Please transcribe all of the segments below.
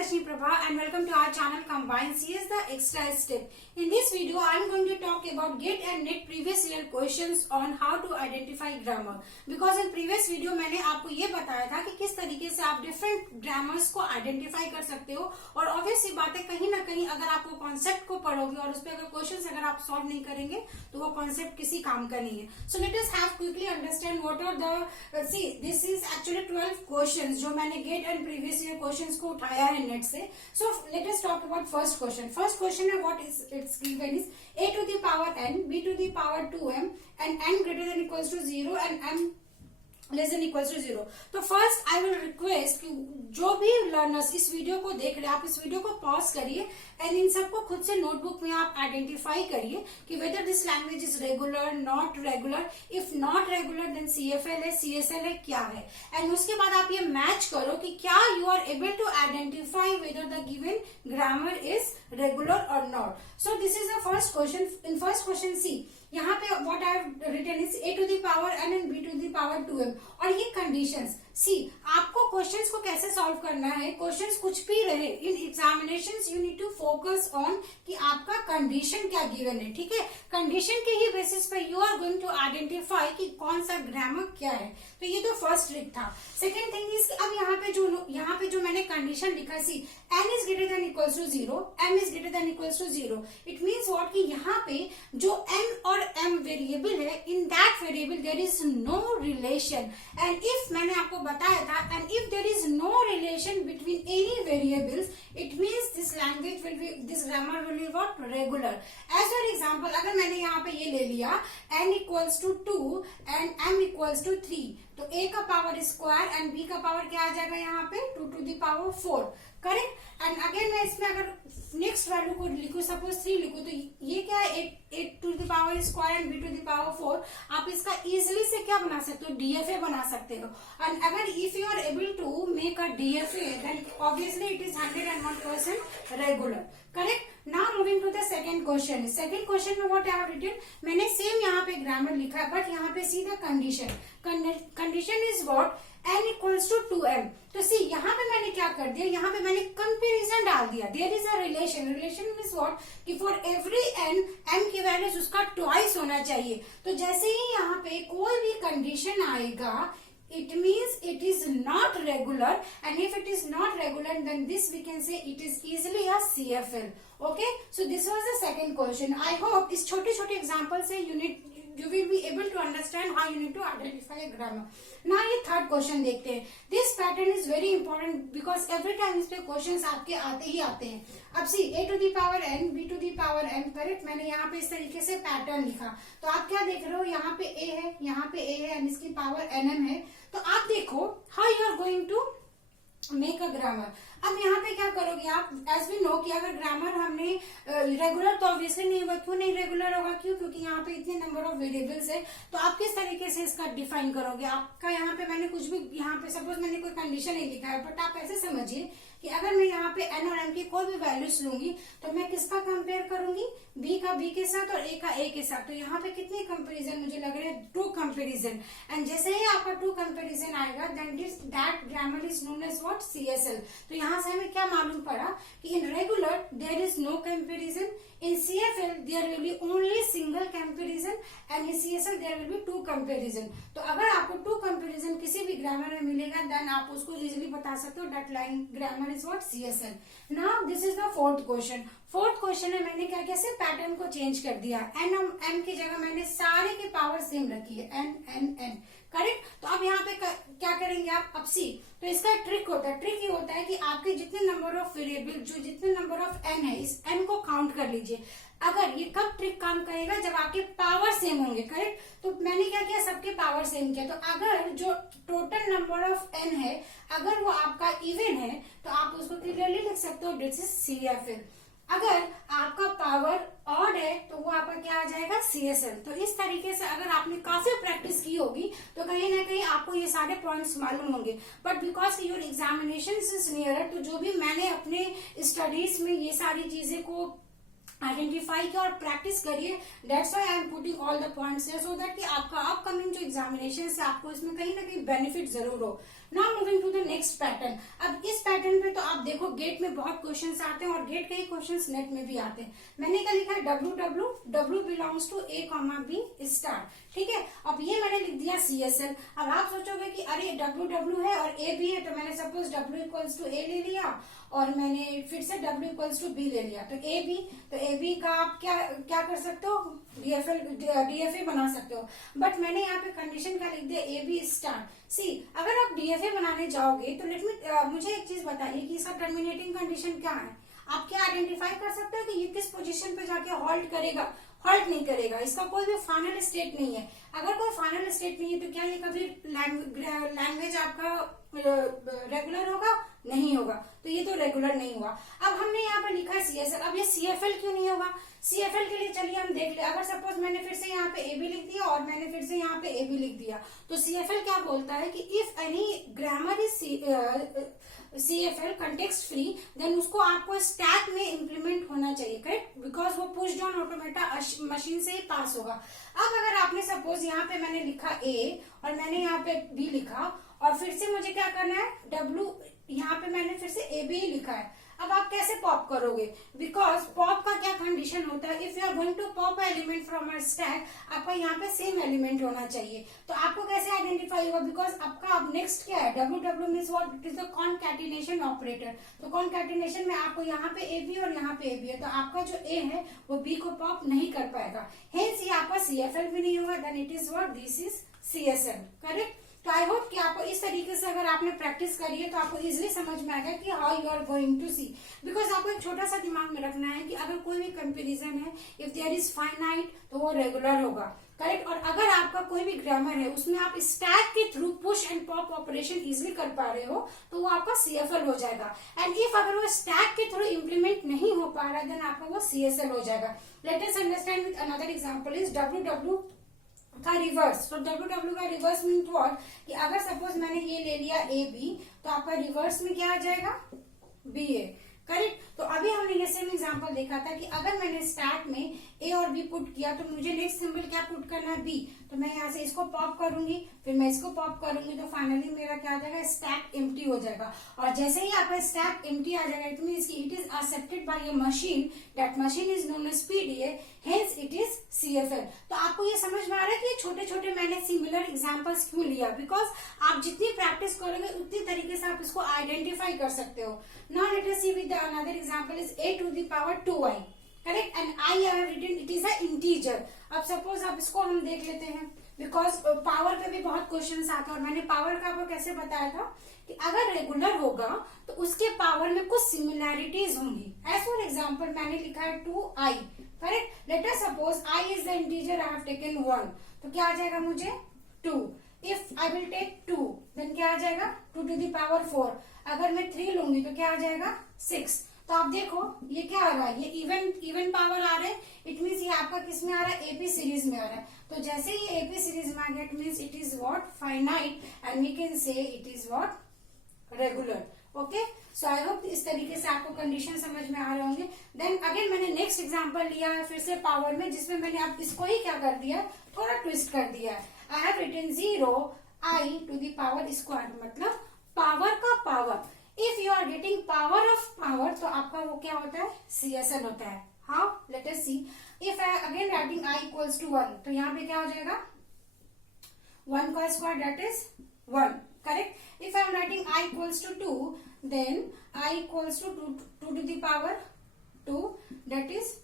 Rashmi Prabha and welcome to our channel Combine CS the Extra Step. In this video, I am going to talk about GATE and NET previous year questions on how to identify grammar. Because in previous video मैंने आपको ये बताया था कि किस तरीके से आप different grammars को identify कर सकते हो और obvious सी बात है कहीं ना कहीं अगर आप वो concept को पढ़ोगे और उस पर अगर questions अगर आप solve नहीं करेंगे तो वो concept किसी काम का नहीं है. So let us have quickly understand what are the see this is actually 12 questions जो मैंने GATE and previous year questions को उठाया है नेट से. So let us talk about first question. First question है what is it's given is a to the power n, b to the power 2m and n greater than equals to 0 and m less than equals to 0. तो first I will request कि जो भी learners इस video को देख रहे हैं आप इस वीडियो को पॉज करिए एंड इन सबको खुद से नोटबुक में आप आइडेंटिफाई करिए कि whether this language is regular not regular. If not regular then CFL है CSL है क्या है एंड उसके बाद आप ये मैच करो कि क्या you are able to identify whether the given grammar is regular और not. So this is the first question. In first question see यहाँ पे what I have written is a to the power n and b to the power 2m और ये conditions. सी आपको questions को कैसे solve करना है. क्वेश्चंस कुछ भी रहे in examinations you need to focus on कि आपका कंडीशन क्या गिवन है. ठीक है, कंडीशन के ही बेसिस पे you are going to identify कि कौन सा ग्रामर क्या है. तो ये तो फर्स्ट ट्रिक था. सेकेंड थिंग इज अब यहाँ पे जो मैंने कंडीशन लिखा see n is greater than equals to 0 m is greater than equals to 0. It means what कि यहाँ पे जो n और m वेरिएबल है in that variable there is no relation and if मैंने आपको बताया था and if there is no relation between any variables it means this language will be this grammar will be what regular. As for example अगर मैंने यहाँ पे ये ले लिया n equals to 2 and m equals to 3 तो a का power square and b का पावर क्या आ जाएगा यहाँ पे 2 to the power 4. Correct. And again मैं इसमें अगर नेक्स्ट वैल्यू को लिखूं सपोज 3 लिखूं तो ये क्या है 8 to the power square and b to the power 4. आप इसका इजिली से क्या बना सकते हो DFA बना सकते हो. एंड अगर if you are able to make a DFA then obviously it is 101% regular. Correct. Now moving to the second question. Second question में व्हाट आई हैव रिटन मैंने सेम यहाँ पे ग्रामर लिखा है बट यहाँ पे सीधा condition. Condition is what n equals to 2m. तो सी यहाँ पे मैंने क्या कर दिया यहाँ पे मैंने कंपेरिजन डाल दिया. There is a relation. Relation means what कि फॉर एवरी n m की वैल्यूज उसका ट्वाइस होना चाहिए. तो जैसे ही यहाँ पे कोई भी कंडीशन आएगा it means it is not regular and if it is not regular then this we can say it is easily a CFL. Okay, so this was the second question. I hope इस छोटे छोटे example से you will be able to understand how you need to identify a grammar. Now ये third question देखते हैं. This pattern is very important because every time इस पे questions आपके आते ही आते हैं. अब सी a to the power n b to the power m. Correct. मैंने यहाँ पे इस तरीके से पैटर्न लिखा तो आप क्या देख रहे हो यहाँ पे a है यहाँ पे a है एंड इसकी पावर nm है. तो आप देखो how you are going to make a grammar. अब यहाँ पे क्या करोगे आप एज वी नो कि अगर ग्रामर हमने रेगुलर तो ऑब्वियसली नहीं होगा. क्यों नहीं रेगुलर होगा क्योंकि यहाँ पे इतने नंबर ऑफ वेरिएबल्स है. तो आप किस तरीके से इसका डिफाइन करोगे. आपका यहाँ पे मैंने कुछ भी यहाँ पे सपोज मैंने कोई कंडीशन नहीं लिखा है बट आप ऐसे समझिए कि अगर मैं यहाँ पे n और m की कोई भी वैल्यूज लूंगी तो मैं किसका कंपेयर करूंगी b का b के साथ और a का a के साथ. तो यहाँ पे कितने कंपेरिजन मुझे लग रहे हैं 2 कंपेरिजन एंड जैसे ही आपका 2 कंपेरिजन आएगा then that grammar is known as what CSL. तो यहाँ से हमें क्या मालूम पड़ा कि in regular there is no comparison. In CFL there will be only single comparison and in CSL there will be 2 comparison. तो अगर आपको 2 comparison किसी भी ग्रामर में मिलेगा देन आप उसको इजिली बता सकते हो that line grammar is what CSL. Now this is the fourth question. Fourth question में मैंने क्या किया सिर्फ पैटर्न को चेंज कर दिया. n और m की जगह मैंने सारे की पावर सेम रखी है n n n. करेक्ट. तो अब यहाँ पे क्या करेंगे आप अब सी तो इसका ट्रिक होता है. ट्रिक ये होता है कि आपके जितने नंबर ऑफ वेरिएबल जो जितने नंबर ऑफ n है इस n को काउंट कर लीजिए. अगर ये कब ट्रिक काम करेगा जब आपके पावर सेम होंगे. करेक्ट. तो मैंने क्या किया सबके पावर सेम किया. तो अगर जो टोटल नंबर ऑफ n है अगर वो आपका इवन है तो आप उसको क्लियरली लिख सकते हो दिस इज CFL. अगर आपका पावर ऑड है तो वो आपका क्या आ जाएगा CSL. तो इस तरीके से अगर आपने काफी प्रैक्टिस की होगी तो कहीं ना कहीं आपको ये सारे पॉइंट्स मालूम होंगे. But because your examination is nearer तो जो भी मैंने अपने स्टडीज में ये सारी चीजें को आइडेंटिफाई किया और प्रैक्टिस करिए. That's why I am putting all the points here so that कि आपका अपकमिंग जो एग्जामिनेशन है आपको इसमें कहीं ना कहीं बेनिफिट जरूर हो. Now moving to the next pattern. अब इस पैटर्न क्वेश्चन पे तो आप देखो गेट में बहुत क्वेश्चंस आते हैं और गेट के ही क्वेश्चंस नेट में भी आते हैं। मैंने क्या लिखा है, W belongs to A, B star. ठीक है, अब ये मैंने लिख दिया CSL। अब आप सोचोगे कि अरे W है और A भी है, तो मैंने suppose W equals to A ले लिया और मैंने फिर से W इक्वल्स टू B ले लिया, तो A B का आप क्या कर सकते हो, DFA बना सकते हो। बट मैंने यहाँ पे कंडीशन क्या लिख दिया, A B स्टार। सी, अगर आप DFA बनाने जाओगे तो मुझे एक चीज बताइए कि इसका टर्मिनेटिंग कंडीशन क्या है। आप क्या आइडेंटिफाई कर सकते हो कि ये किस पोजीशन पे जाके हॉल्ट करेगा, हॉल्ट नहीं करेगा, इसका कोई भी फाइनल स्टेट नहीं है। अगर कोई फाइनल स्टेट नहीं है तो क्या ये कभी लैंग्वेज आपका रेगुलर होगा, नहीं होगा, तो ये तो रेगुलर नहीं हुआ। अब हमने यहाँ पर लिखा है CSL, अब ये CFL क्यों नहीं होगा। CFL के लिए चलिए हम देख ले, अगर सपोज मैंने फिर से यहाँ पे AB लिख दिया और मैंने फिर से यहाँ पे AB लिख दिया, तो CFL क्या बोलता है कि if any grammar is CFL context free, then उसको आपको स्टैक में इंप्लीमेंट होना चाहिए, करेक्ट, बिकॉज वो पुश डाउन ऑटोमेटा मशीन से ही पास होगा। अब अगर आपने सपोज यहाँ पे मैंने लिखा A और मैंने यहाँ पे B लिखा और फिर से मुझे क्या करना है, W, यहाँ पे मैंने फिर से AB ही लिखा है। अब आप कैसे पॉप करोगे, बिकॉज पॉप का क्या कंडीशन होता है, if you are going to pop element from a stack, आपका यहाँ पे सेम एलिमेंट होना चाहिए। तो आपको कैसे आइडेंटिफाई होगा, बिकॉज आपका अब नेक्स्ट क्या है, W means what, it is the concatenation operator. तो कॉन्कैटिनेशन में आपको यहाँ पे AB और यहाँ पे AB है, तो आपका जो A है वो B को पॉप नहीं कर पाएगा, हेंस ये आपका CFL भी नहीं होगा, then it is what, this is CSL, correct. तो आई होप कि आपको इस तरीके से अगर आपने प्रैक्टिस करी है तो आपको इजीली समझ में आएगा कि how you are going to see. Because आपको एक छोटा सा दिमाग में रखना है कि अगर कोई भी कंपैरिजन है, इफ देयर इज फाइनाइट तो वो रेगुलर होगा, करेक्ट। और अगर आपका कोई भी ग्रामर है उसमें आप स्टैक के through push and pop operation easily कर पा रहे हो तो वो आपका CFL हो जाएगा। एंड इफ अगर वो स्टैक के थ्रू इम्प्लीमेंट नहीं हो पा रहा देन आपका वो CSL हो जाएगा। Let us understand with another example is W का रिवर्स। तो W का रिवर्स मीन व्हाट, कि अगर सपोज मैंने ये ले लिया AB तो आपका रिवर्स में क्या आ जाएगा, BA, करेक्ट। तो अभी हमने ये सेम एग्जांपल देखा था कि अगर मैंने स्टैक में A और B पुट किया तो मुझे नेक्स्ट सिंबल क्या पुट करना है, B। तो मैं यहाँ से इसको पॉप करूंगी, फिर मैं इसको पॉप करूंगी, तो फाइनली मेरा क्या आ जाएगा, स्टैक एम्प्टी हो जाएगा। और जैसे ही आपका स्टैक एम्प्टी आ जाएगा, it means it is accepted by a machine, that machine is known as PDA, hence it is CFL। तो आपको ये समझ में आ रहा है कि छोटे छोटे मैंने सिमिलर एग्जाम्पल्स क्यों लिया, बिकॉज आप जितनी प्रैक्टिस करोगे उतनी तरीके से आप इसको आइडेंटिफाई कर सकते हो। Now let us see with another example is A to the power 2i, correct, and I have written it is a integer। अब सपोज अब इसको हम देख लेते हैं, बिकॉज पावर पे भी बहुत क्वेश्चन आते हैं और मैंने पावर का आपको कैसे बताया था कि अगर रेगुलर होगा तो उसके पावर में कुछ सिमिलैरिटीज होंगी। एज फॉर एग्जाम्पल मैंने लिखा है 2i, correct. Let us suppose I is the integer I have taken 1, तो क्या आ जाएगा मुझे 2। If I will take 2 then क्या आ जाएगा 2 to the power 4। अगर मैं 3 लूंगी तो क्या आ जाएगा 6। तो आप देखो ये क्या आ रहा है, ये इवन पावर आ रहा है, इट मीन्स ये आपका किस में आ रहा है, AP सीरीज में आ रहा है। तो जैसे ये AP सीरीज में आ गया it means it is what, finite, and we can say it is what, regular. Okay, so I hope इस तरीके से आपको कंडीशन समझ में आ रहे होंगे। देन अगेन मैंने नेक्स्ट एग्जांपल लिया है फिर से पावर में, जिसमें मैंने अब इसको ही क्या कर दिया, थोड़ा ट्विस्ट कर दिया है। I have written 0i to the power square, मतलब पावर का पावर। If you are getting power of power तो आपका वो क्या होता है, CSL होता है। How, let us see. If I again writing I equals to 1, तो यहाँ पे क्या हो जाएगा 1 का square that is 1, correct. If I am writing I equals to 2 then I equals to 2 to the power 2 that is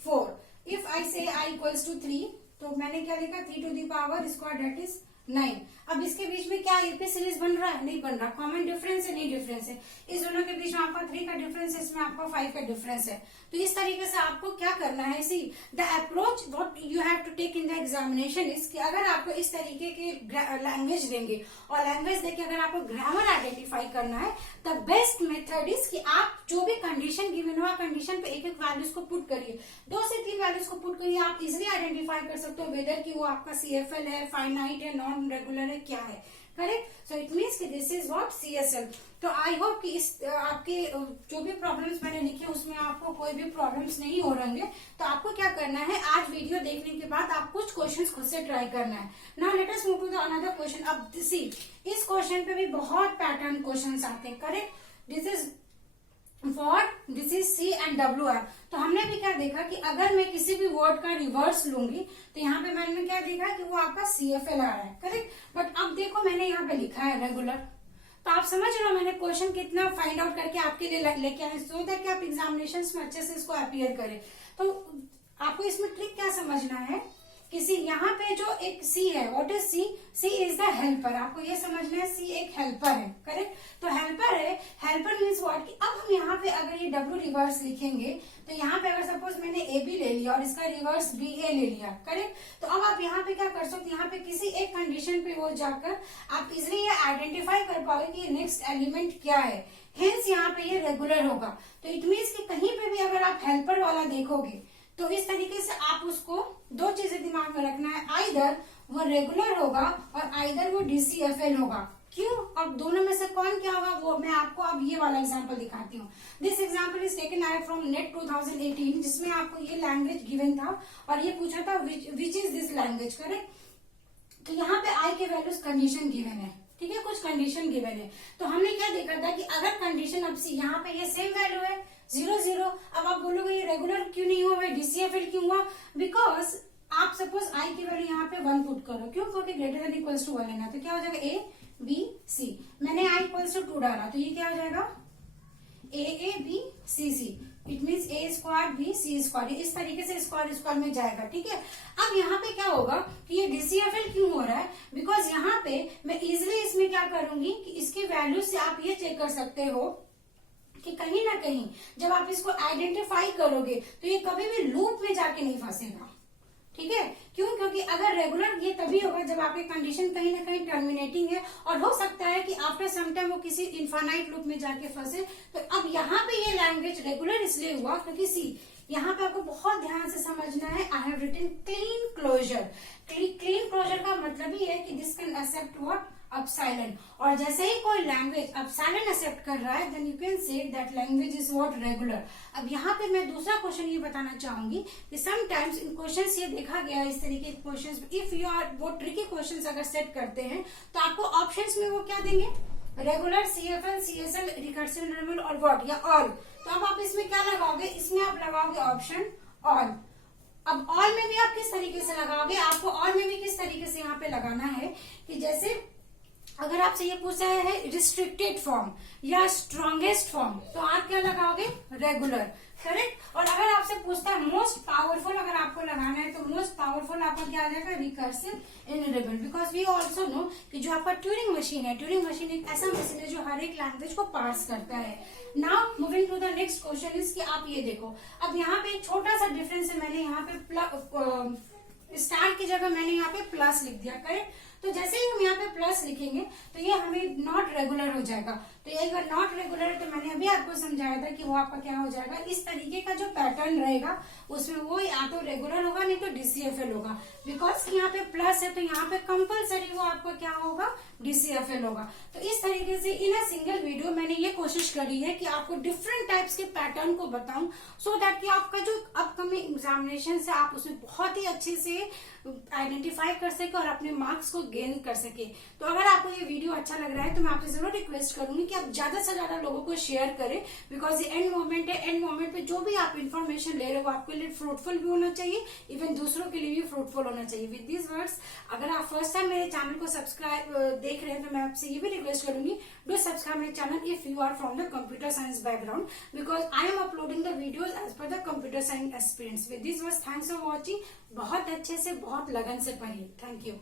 4। If I से I equals to 3 तो मैंने क्या लिखा 3 to the power square that is 9। अब इसके बीच में क्या AP series बन रहा है, नहीं बन रहा। कॉमन डिफरेंस है, नहीं डिफरेंस है। इस दोनों के बीच में आपका 3 का डिफरेंस है, इसमें आपका 5 का डिफरेंस है। तो इस तरीके से आपको क्या करना है, see the approach what you have to take in the examination is कि अगर आपको इस तरीके के लैंग्वेज देंगे और लैंग्वेज देके अगर आपको ग्रामर आइडेंटिफाई करना है, द बेस्ट मेथड इज कि आप जो भी कंडीशन गिवन हुआ कंडीशन पे एक एक वैल्यूज को पुट करिए, 2 से 3 वैल्यूज को पुट करिए। आप इजिली आइडेंटिफाई कर सकते हो वेदर की वो आपका CFL है, फाइनाइट है, नॉन रेगुलर है, क्या है, करेक्ट। सो इट मीन्स कि दिस इज व्हाट CSL। तो आई होप कि इस आपके जो भी प्रॉब्लम्स मैंने लिखे उसमें आपको कोई भी प्रॉब्लम्स नहीं हो रहेंगे। तो आपको क्या करना है, आज वीडियो देखने के बाद आप कुछ क्वेश्चंस खुद से ट्राई करना है। Now let us move to the another question. अब सी इस क्वेश्चन पे भी बहुत पैटर्न क्वेश्चंस आते हैं, correct. This is what, this is C and W R. तो हमने भी क्या देखा कि अगर मैं किसी भी वर्ड का रिवर्स लूंगी तो यहाँ पे मैंने क्या देखा कि वो आपका CFL आ रहा है, करेक्ट। बट अब देखो मैंने यहाँ पे लिखा है रेगुलर, तो आप समझ रहे हो मैंने क्वेश्चन कितना फाइंड आउट करके आपके लिए लेके आए, सो दैट कि आप एग्जामिनेशन में अच्छे से इसको अपीयर करें। तो आपको इसमें ट्रिक क्या समझना है, किसी यहाँ पे जो एक सी है, what is C, C is the helper. आपको ये समझना है सी एक हेल्पर है, करेक्ट। तो हेल्पर है, हेल्पर मीन्स व्हाट, कि अब हम यहाँ पे अगर ये डब्ल्यू रिवर्स लिखेंगे तो यहाँ पे अगर सपोज मैंने ए बी ले लिया और इसका रिवर्स बी ए ले लिया, करेक्ट। तो अब आप यहाँ पे क्या कर सकते, यहाँ पे किसी एक कंडीशन पे वो जाकर आप इजिली ये आइडेंटिफाई कर पाओगे कि ये नेक्स्ट एलिमेंट क्या है, हेंस यहाँ पे ये रेगुलर होगा। तो इट मीन्स कि कहीं पे भी अगर आप हेल्पर वाला देखोगे तो इस तरीके से आप उसको दो चीजें दिमाग में रखना है, आइदर वो रेगुलर होगा और आइदर वो DCFL होगा। क्यों, अब दोनों में से कौन क्या होगा वो मैं आपको अब ये वाला एग्जांपल दिखाती हूँ। This example is taken I from net 2018, जिसमें आपको ये लैंग्वेज गिवन था और ये पूछा था which is this language, correct. तो यहाँ पे आई के वैल्यूज कंडीशन गिवन है, ठीक है, कुछ कंडीशन गिवन है। तो हमने क्या देखा था कि अगर कंडीशन अब सी यहाँ पे ये सेम वैल्यू है 0 0, अब आप बोलोगे ये रेगुलर क्यों नहीं हुआ, DCFL क्यों हुआ, बिकॉज आप सपोज आई की वैल्यू यहाँ पे 1 पुट करो, क्यों, क्योंकि ग्रेटर देन इक्वल्स टू 1 लेना, तो क्या हो जाएगा ABC। मैंने आई इक्वल्स टू 2 डाला तो ये क्या हो जाएगा AABCC, it means A square B C square, इस तरीके से स्क्वायर स्क्वायर में जाएगा, ठीक है। अब यहाँ पे क्या होगा कि ये DCFL क्यों हो रहा है, बिकॉज यहाँ पे मैं इजिली इसमें क्या करूंगी कि इसकी वैल्यू से आप ये चेक कर सकते हो कि कहीं ना कहीं जब आप इसको आइडेंटिफाई करोगे तो ये कभी भी लूप में जाके नहीं फंसेगा, ठीक है। क्यों, क्योंकि अगर रेगुलर ये तभी होगा जब आपकी कंडीशन कहीं ना कहीं टर्मिनेटिंग है, और हो सकता है कि आफ्टर सम टाइम वो किसी इनफाइनाइट लूप में जाके फंसे। तो अब यहाँ पे ये लैंग्वेज रेगुलर इसलिए हुआ क्योंकि सी, यहाँ पे आपको बहुत ध्यान से समझना है, I have written Kleene closure. Kleene closure का मतलब ही है कि this can accept what, epsilon, और जैसे ही कोई लैंग्वेज अपसाइलन एक्सेप्ट कर रहा है then you can say that language is what, regular. अब यहाँ पे मैं दूसरा क्वेश्चन ये बताना चाहूंगी कि समटाइम्स इन क्वेश्चंस ये देखा गया है इस तरीके के क्वेश्चंस, इफ यू आर वो ट्रिकी क्वेश्चंस अगर सेट करते हैं तो आपको ऑप्शंस में वो क्या देंगे, regular, CFL, CSL, recursive interval और व्हाट या ऑल। तो अब आप इसमें क्या लगाओगे, इसमें आप लगाओगे ऑप्शन ऑल। अब ऑल में भी आप किस तरीके से लगाओगे, आपको ऑल में भी किस तरीके से यहाँ पे लगाना है कि जैसे अगर आपसे ये पूछा है रिस्ट्रिक्टेड फॉर्म या स्ट्रॉन्गेस्ट फॉर्म तो आप क्या लगाओगे, रेगुलर, करेक्ट। और अगर आपसे पूछता है मोस्ट पावरफुल, अगर आपको लगाना है तो मोस्ट पावरफुल आपका क्या आ जाएगा, recursive irrelevant, because we also know कि जो आपका ट्यूरिंग मशीन है, ट्यूरिंग मशीन एक ऐसा मशीन है जो हर एक लैंग्वेज को पार्स करता है। Now moving to the next question is कि आप ये देखो, अब यहाँ पे एक छोटा सा डिफरेंस है, मैंने यहाँ पे स्टार की जगह मैंने यहाँ पे प्लस लिख दिया, करेक्ट। तो जैसे ही हम यहाँ पे प्लस लिखेंगे तो ये हमें नॉट रेगुलर हो जाएगा। तो ये अगर नॉट रेगुलर है तो मैंने अभी आपको समझाया था कि वो आपका क्या हो जाएगा, इस तरीके का जो पैटर्न रहेगा उसमें वो या तो रेगुलर होगा नहीं तो DCFL होगा, बिकॉज यहाँ पे प्लस है तो यहाँ पे कंपलसरी वो आपका क्या होगा, DCFL होगा। तो इस तरीके से इन अ सिंगल वीडियो मैंने ये कोशिश करी है कि आपको डिफरेंट टाइप्स के पैटर्न को बताऊं, सो दैट कि आपका जो अपकमिंग एग्जामिनेशन है आप उसमें बहुत ही अच्छे से आइडेंटिफाई कर सके और अपने मार्क्स को गेन कर सके। तो अगर आपको ये वीडियो अच्छा लग रहा है तो मैं आपसे जरूर रिक्वेस्ट करूंगी कि आप ज्यादा से ज्यादा लोगों को शेयर करें, बिकॉज ये एंड मोमेंट है, एंड मोमेंट पे जो भी आप इन्फॉर्मेशन ले रहे हो आपके लिए फ्रूटफुल भी होना चाहिए, इवन दूसरों के लिए भी फ्रूटफुल होना चाहिए। विद दिस वर्ड्स, अगर आप फर्स्ट टाइम मेरे चैनल को सब्सक्राइब देख रहे हैं तो मैं आपसे ये भी रिक्वेस्ट करूंगी, do subscribe my channel if you are from the computer science background, because I am uploading the videos as per the computer science experience. With this words, thanks for watching. बहुत अच्छे से, बहुत लगन से पढ़िए। Thank you.